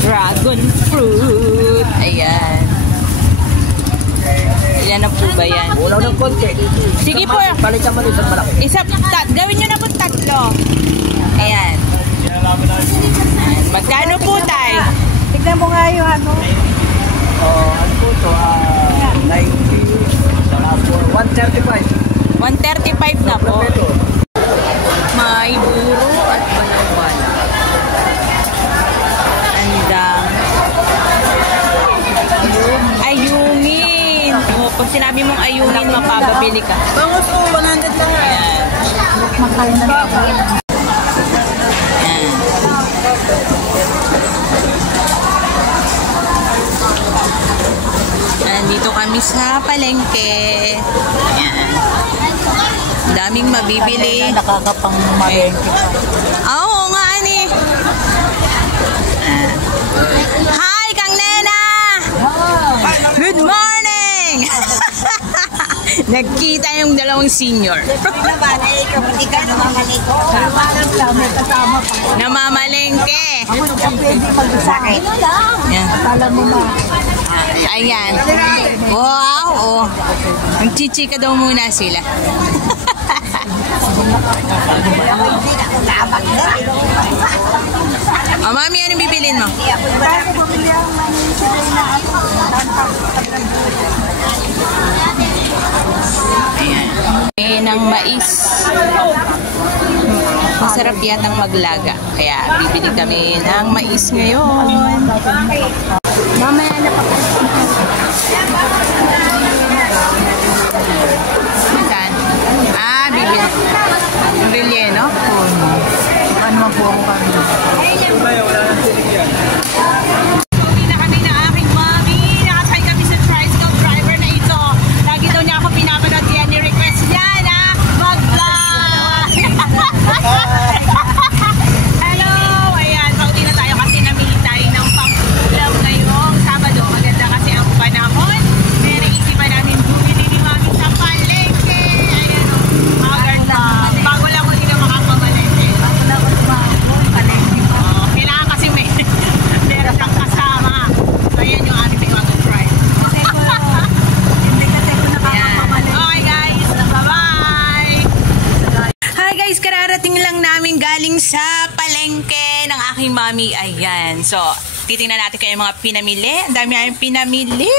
Dragon fruit. Ayan. Ilan na po ba yan? Ulaw ng konti. Sige po. Balikan mo isang malaki. Gawin nyo na po 3. Ayan. Magkano po tayo? Tignan mo nga yung ano. Ano po ito? 135. 135 na po. May buro at balabala. Andang. Ayungin. Pag sinabi mong ayungin, mapapabili ka. Bangus po, 100 lang. Ayan. Makain na lang. Ayan. Nandito kami sa palengke. Ayan. Daming mabibili. Nakakapang malengke pa. Oo nga, ani. Hi, Kang Nena! Good morning! Nagkita yung dalawang senior. Hindi ka namamalengke. May kasama pa. Namamalengke. Ako na pwede mag-sakit. Yan. Akala mo na. Ayan. Wow! Oh. Magchichika daw muna sila. Oh, mami, anong bibilin mo? Ayan. Ng mais. Masarap yatang maglaga. Kaya bibili kami ng mais ngayon. Mamaya na pa. Saan? Bibili. Relleno? Ano man po ang kami? Uwi na kami na aking mami. Nakasay kami sa tricycle driver na ito. Lagi daw niya ako pinapanood yan. Ni-request niya na mag-vlog. Hello! Ayan, pauwi na tayo kasi namili tayo ng pang-ulam ngayong Sabado. Maganda kasi ang panahon. Pero isipan namin bumili ni mami sa palengke. Ayan o. Bago lang ko dito makapamalengke. Kailangan kasi may meron kang kasama. So yan yung aming mag-try. Okay guys, bye-bye! Hi guys, kararating lang namin galing sa palengke ng aking mami. Ayan, so titingnan natin kung yung mga pinamili. Ang dami namin pinamili.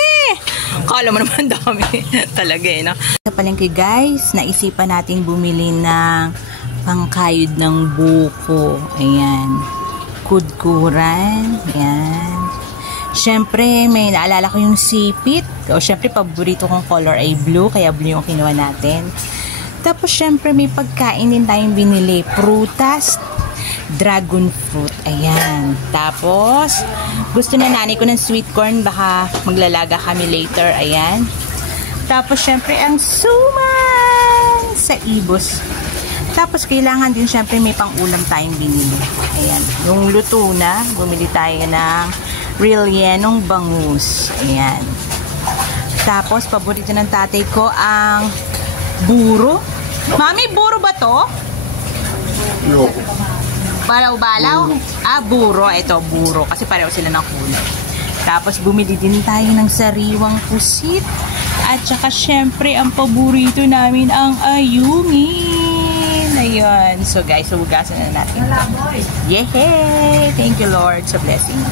Kala mo naman dami. Talaga eh, no? Sa palengke guys, naisipan natin bumili ng pangkayod ng buko. Ayan. Kudkuran. Ayan. Siyempre, may naalala ko yung sipit. O, siyempre, paborito kong color ay blue. Kaya blue yung kinuha natin. Tapos, siyempre, may pagkain din tayong binili. Prutas, dragon fruit. Ayan. Tapos, gusto na nanay ko ng sweet corn. Baka maglalaga kami later. Ayan. Tapos, siyempre, ang suman sa ibos. Tapos, kailangan din, syempre, may pang-ulam tayong binili. Ayan. Yung luto na, bumili tayo ng rellenong bangus. Ayan. Tapos, paborito ng tatay ko ang buro. Mami, buro ba to? Balaw-balaw? Buro. Ito, buro. Kasi pareho sila ng kulay. Tapos, bumili din tayo ng sariwang pusit. At saka, syempre, ang paborito namin ang ayungin. Ayan. So, guys, hugasan na natin. Yehey! Thank you, Lord, sa blessings.